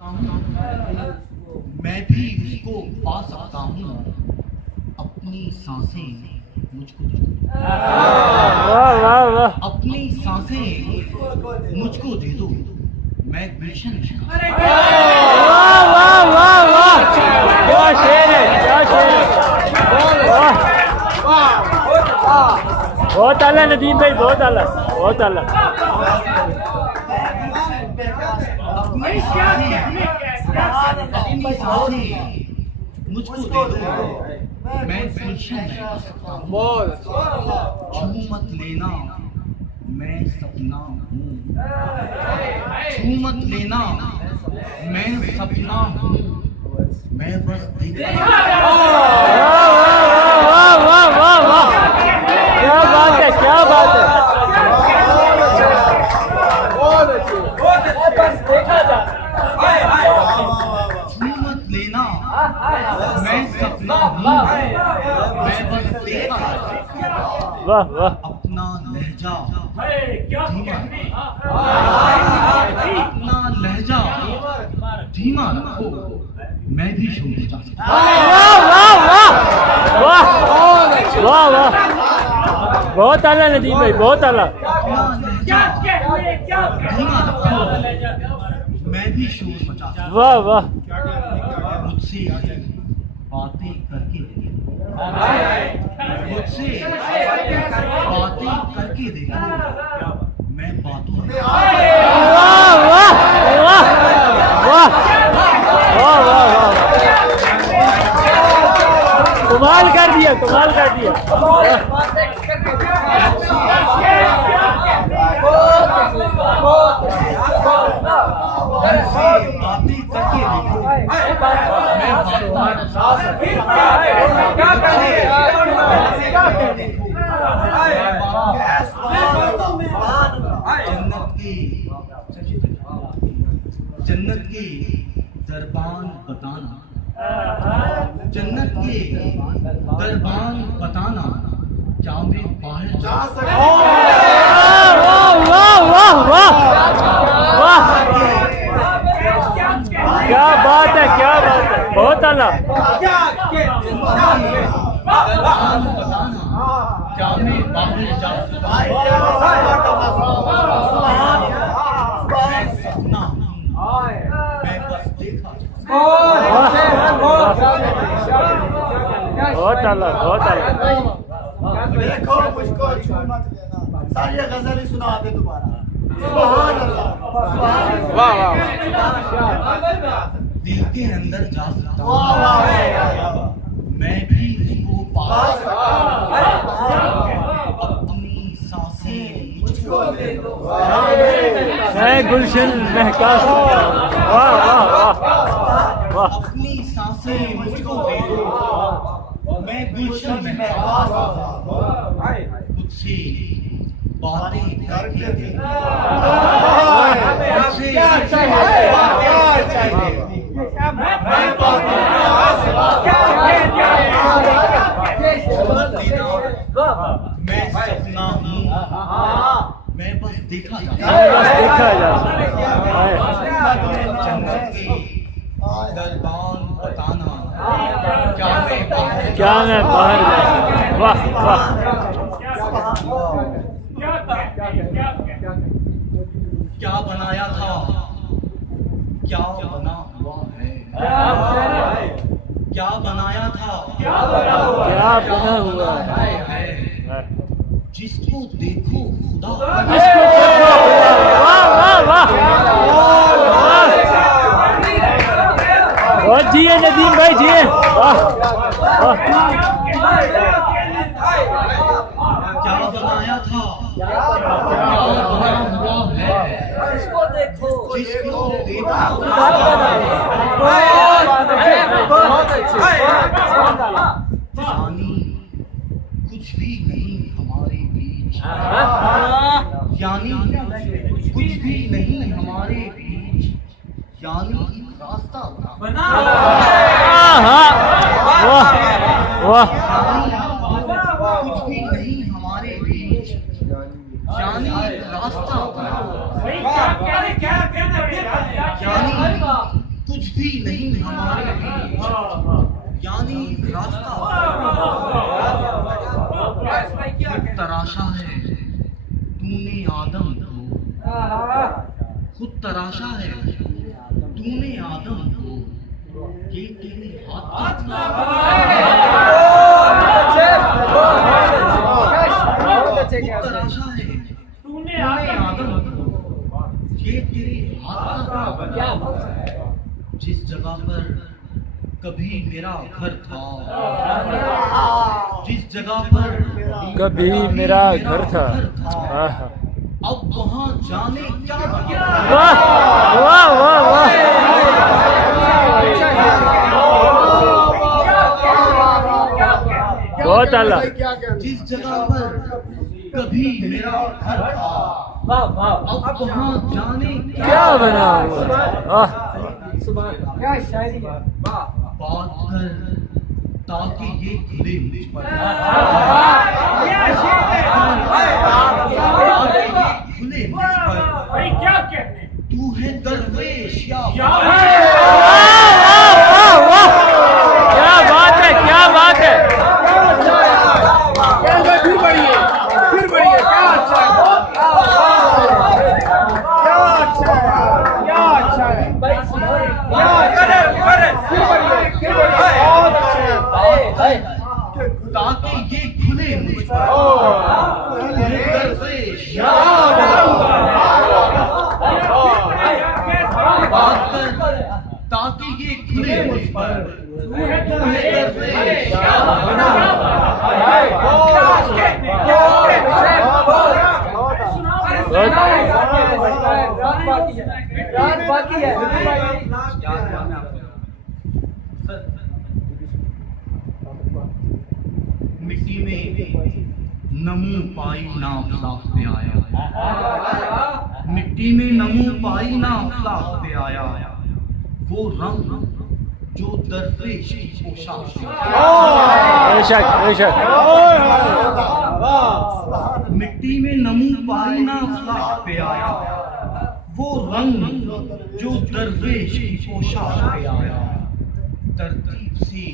मैं भी उसको पा सकता हूँ, अपनी सांसें मुझको दे दो। अपनी सांसें मुझको दे दो, मैं गुलशन बहुत आला नदीम भाई, बहुत आला, बहुत आला। अपनी सांसें मुझको दे दो, मैं गुलशन छू मत लेना, मैं सपना हूँ। छू मत लेना, मैं सपना हूँ, मैं बस देखा। क्या बात है, क्या बात है। छू मत लेना, मैं सपना हूँ, मैं बस देखा। वाह वाह। अपना लहजा अपना लहजा धीमा रखो, मैं भी शोर मचा सकता। वाह वाह, बहुत आला नदीम भाई, बहुत आला। अपना लहजा धीमा रखो, मैं भी शोर मचा सकता। वाह वाह। मुझसे बातें करके मुझसे बातें करके देखो, मैं बातों में। वाह वाह वाह वाह वाह वाह। कमाल कर दिया, कमाल कर दिया। बातें करके देखो, मैं जन्नत की दरबान बताना, जन्नत के दरबान बताना, क्या मैं बाहर जा सकता हूँ? वाह वाह वाह वाह वाह, क्या बात है, क्या बात है, बहुत आला। क्या मैं बाहर जा सकता हूँ? सपना मैं बस देखा। बहुत आला, बहुत आला। देखो मुझको छू मत लेना, सारी गजल ही सुना दे दोबारा। सुभान अल्लाह, वाह वाह। दिल के अंदर जा सकता हूँ, मैं भी उसको पा सकता हूँ। अपनी सांसें मुझको दे दो, मैं गुलशन महका सकता हूँ। वाह वाह वाह वाह। अपनी सांसें मुझको दे दो, मैं गुलशन महका सकता हूँ। मुझसे बातें करके देखो, मुझसे बातें करके मैं बातों मैं सपना हूँ, मैं बस देखा जा जन्नत की दरबान बताना, क्या मैं बाहर। वाह वाह। क्या बनाया था, क्या बना हुआ है। क्या बनाया था, क्या बना हुआ है। जिसको देखो खुदा। वाह वाह वाह। बहुत जिए नदीम भाई, जिए। वाह वाह। क्या बनाया था, क्या बना हुआ है, जिसको देखो यानी कुछ भी नहीं हमारे बीच, यानी कुछ भी नहीं हमारे बीच, यानी एक रास्ता बना। वाह वाह। कुछ भी नहीं हमारे बीच, यानी एक रास्ता बना। यानी भी नहीं हमारे बीच, यानी रास्ता खुद तराशा है तूने आदम को, खुद तराशा है तूने आदम को, ये तेरे हाथ में तराशा है तूने आदम को, ये तेरे हाथ का। जिस जगह पर कभी मेरा घर था, जिस जगह पर कभी मेरा घर था। आहा। अब वहाँ जाने क्या बना। वाह वाह वाह वाह। बहुत आला। जिस जगह पर कभी मेरा घर था, अब वहाँ जाने क्या बना हुआ। आह। क्या शायरी है। बात कर ताकि ये खुले मुझ पर, खुले मुझ पर। क्या कहने तू है दरवेश या वाह वाह वाह। क्या बात है, क्या बात है। फिर बढ़िए क्या अच्छा है, क्या अच्छा है ताकि ये खुले मुझ पर। तू है दरवेश या बात कर ताकि ये खुले मुझ पर। तू है दरवेश या रात बाकी है। मिट्टी में नमू पाई ना अफलाक पे आया, मिट्टी में नमू पाई ना अफलाक पे आया, वो रंग जो दरवेश की पोशाक से। बेशक बेशक। मिट्टी में नमू पाई ना अफलाक पे आया, वो रंग जो दरवेश की पोशाक पे आया। तरतीब से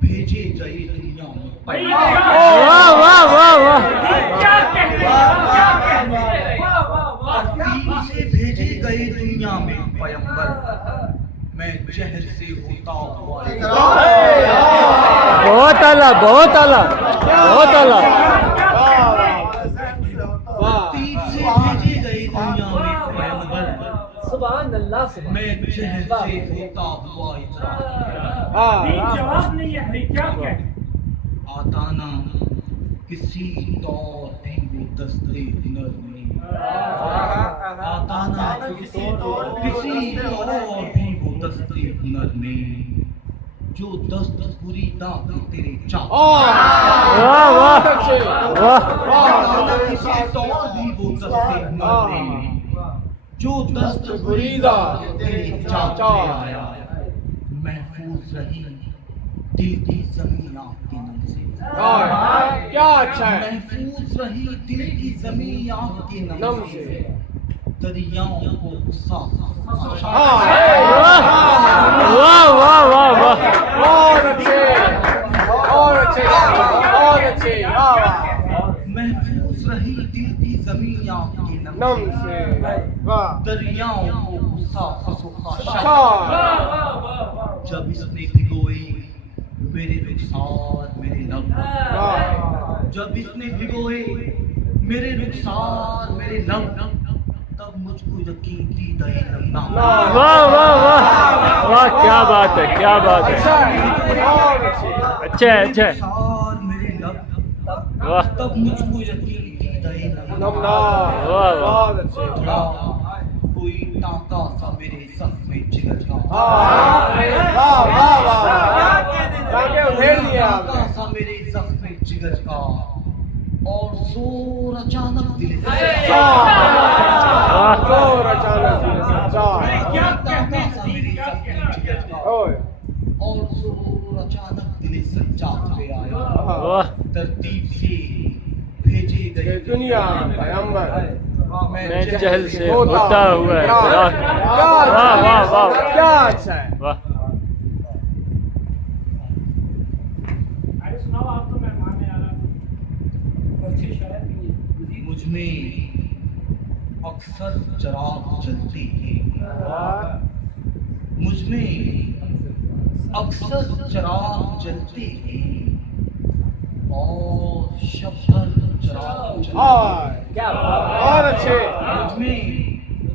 भेजे गए दुनिया में, वाह वाह वाह वाह। तरतीब से भेजे गए दुनिया में पैगंबर, मैं जहर से होता हुआ। बहुत आला, बहुत आला, बहुत आला। तरतीब से भेजे गए दुनिया में पैगंबर, सुभान अल्लाह। मैं जहर से होता हुआ इतरा। जवाब नहीं है भाई, क्या कहने। आता ना किसी दौर भी वो दस्ते हुनर में, आता ना किसी दौर भी वो दस्ते हुनर में, जो दस्त बुरीदा के तेरे चाह। वाह वाह वाह। किसी दौर भी वो दस्ते हुनर में, जो दस्त बुरीदा के तेरे चाह आया। महफूज रही दिल की जमीन आपके नाम से, क्या अच्छा है। महफूज रही दिल की जमीन आपके नाम से, दरियाओं को गुस्सा। वाह वाह वाह वाह। और अच्छे महफूज रही दिल की जमीन आपके नाम से, दरियाओं को गुस्सा। जब इसने भिगोए मेरे रुखसार मेरे लब, जब इसने भिगोए मेरे रुखसार मेरे लब, तब मुझको यकीन की दही लम्बा। वाह वाह वाह वाह। क्या बात है, क्या बात है। अच्छा है, अच्छा है। रुखसार मेरे लब, वाह तब मुझको यकीन की दही लम्बा। वाह वाह। थोड़ा कोई टाका सा मेरे सर में जिगर का, टाका सा मेरे सर में जिगर का, और जोर अचानक दिल से। टाका सा मेरे सर में जिगर का, और जोर अचानक दिल से जाग पे आया। वाह। तरतीब से भेजे गए दुनिया पैगंबर, मैं जहल से होता हुआ इतराक। वाह वाह वाह क्या अच्छा है। वाह। अरे सुनाओ आप तो मेहमान है यार। अच्छी शायद मुझमें अक्सर चिराग जलते हैं, मुझमें अक्सर चिराग जलते हैं और शब्द चिराग जलते हैं। क्या बहुत अच्छे। मुझमें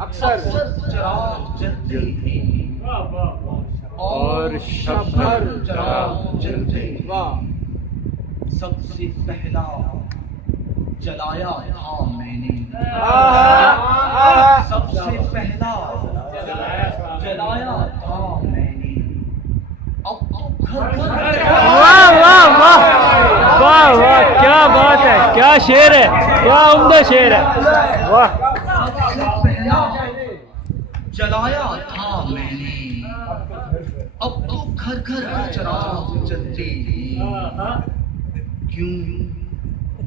अक्सर चिराग जलते हैं और शब्द चिराग जलते हैं। वाह। सबसे पहला जलाया था मैंने, सबसे पहला जलाया था मैंने, अब तो घर घर वाह वाह वाह वाह वाह क्या बात है, क्या शेर है, क्या उम्दा शेर है। वाह। सबसे पहला जलाया था मैंने, अब तो घर घर चिराग जलते हैं। क्यों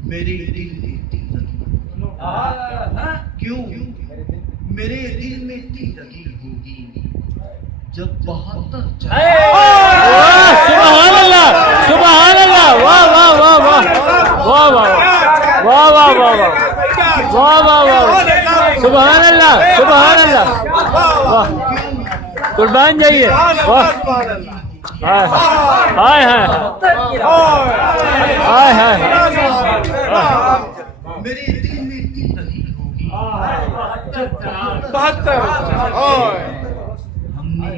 मेरे दिल में तीर लगी, क्यों मेरे दिल में तीर लगी होगी जब 72 सुभान अल्लाह, सुभान अल्लाह। वाह वाह वाह वाह वाह वाह वाह वाह वाह वाह वाह वाह वाह। सुभान अल्लाह, सुभान अल्लाह। वाह, कुर्बान जाइए। वाह। हाय हाय हाय हाय हाय। मेरे दिल में तीर लगी होगी जब 72 हमने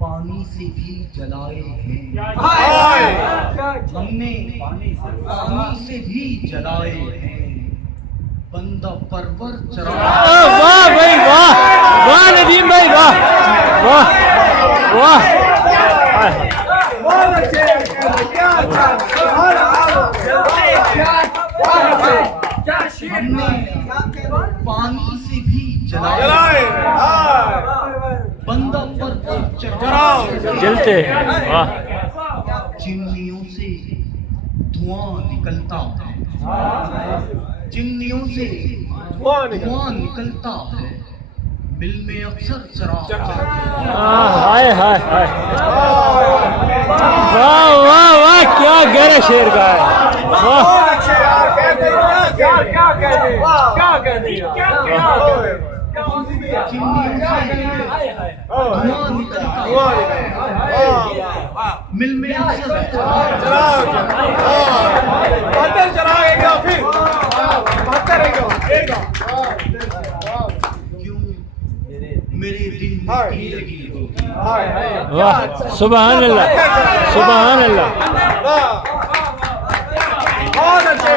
पानी से भी जलाए हैं, हमने पानी से भी जलाए हैं, बंदा परवर चिराग। वाह भाई वाह, वाह नदीम भाई वाह वाह वाह। बहुत अच्छे। क्या अच्छा। हमने पानी से भी जलाए, बंदा परवर चिराग। जलते हैं। वाह। चिमनियों से धुआं निकलता है, चिमनियों से धुआं निकलता है, मिल में अक्सर चिराग। हाय हाय हाय। वाह वाह वाह क्या गहरा शेर का है। वाह। क्या कहते क्या कहते धुआं निकलता है, मिल में अक्सर क्यों मेरे दिल में तीर लगी होगी। वाह सुभान अल्लाह, सुभान अल्लाह। बहुत अच्छे।